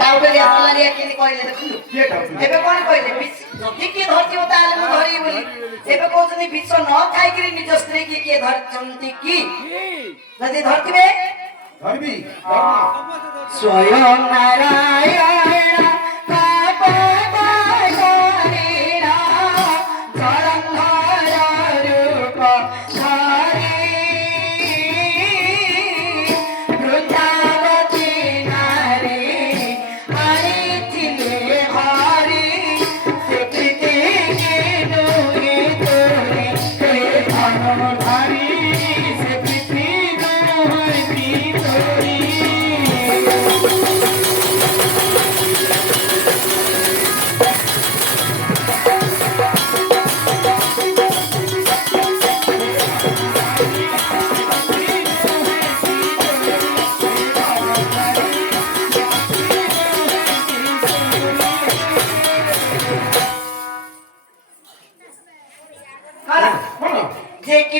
ତାପରେ ଆସିଲାନି କେମିତି କହିଲେ ଦେଖନ୍ତୁ ଏବେ କଣ କହିଲେ ଯଦି କିଏ ଧରିଥିବ ତାହେଲେ ମୁଁ ଧରିବି ବୋଲି ଏବେ କହୁଛନ୍ତି ବିଷ ନ ଖାଇକିରି ନିଜ ସ୍ତ୍ରୀ କି କିଏ ଧରିଛନ୍ତି କି ଯଦି ଧରିଥିବେ ଧରିବି ସ୍ୱୟଂ ନାରାୟଣ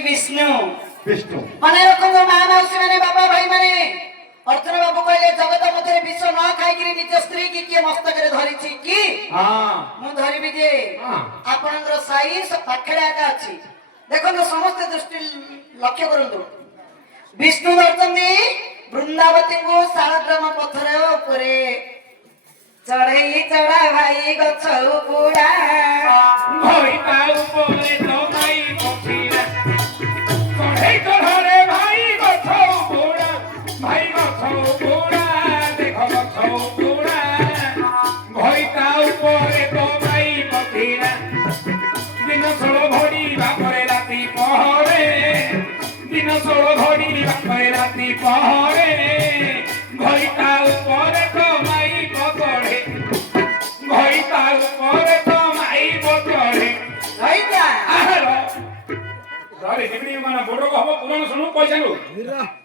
विष्णु विष्णु माने रखो मां मौसी माने बाबा भाई माने अर्जुन बाबू कहले जगत मध्य विष न खाइकरी निज स्त्री की किए मस्तक रे धरि छी की हां मु धरिबि जे आपनकर साई सब पाखरे आका अछि देखो समस्त दृष्टि लक्ष्य करंतु विष्णु दर्शनी वृंदावती को शालग्राम पत्थर ऊपरे चढ़ई चढ़ा भाई गछ उपुड़ा भई पाउ पोले तो भाई पखीरा चढ़ई चढ़रे भाई गछ उपुड़ा भाई गछ उपुड़ा देखो गछ उपुड़ा भई पाउ पोले तो भाई पखीरा दिन सोलो घड़ी बापरे राती पहरे दिन सोलो घड़ी बापरे राती पहरे भई पाउ पोले तो माई पकड़े भई पाउ पोले तो माई पकड़े आइता आरो धरे तिमी मन बोडको हबो पुरानो सुनु पैसा नु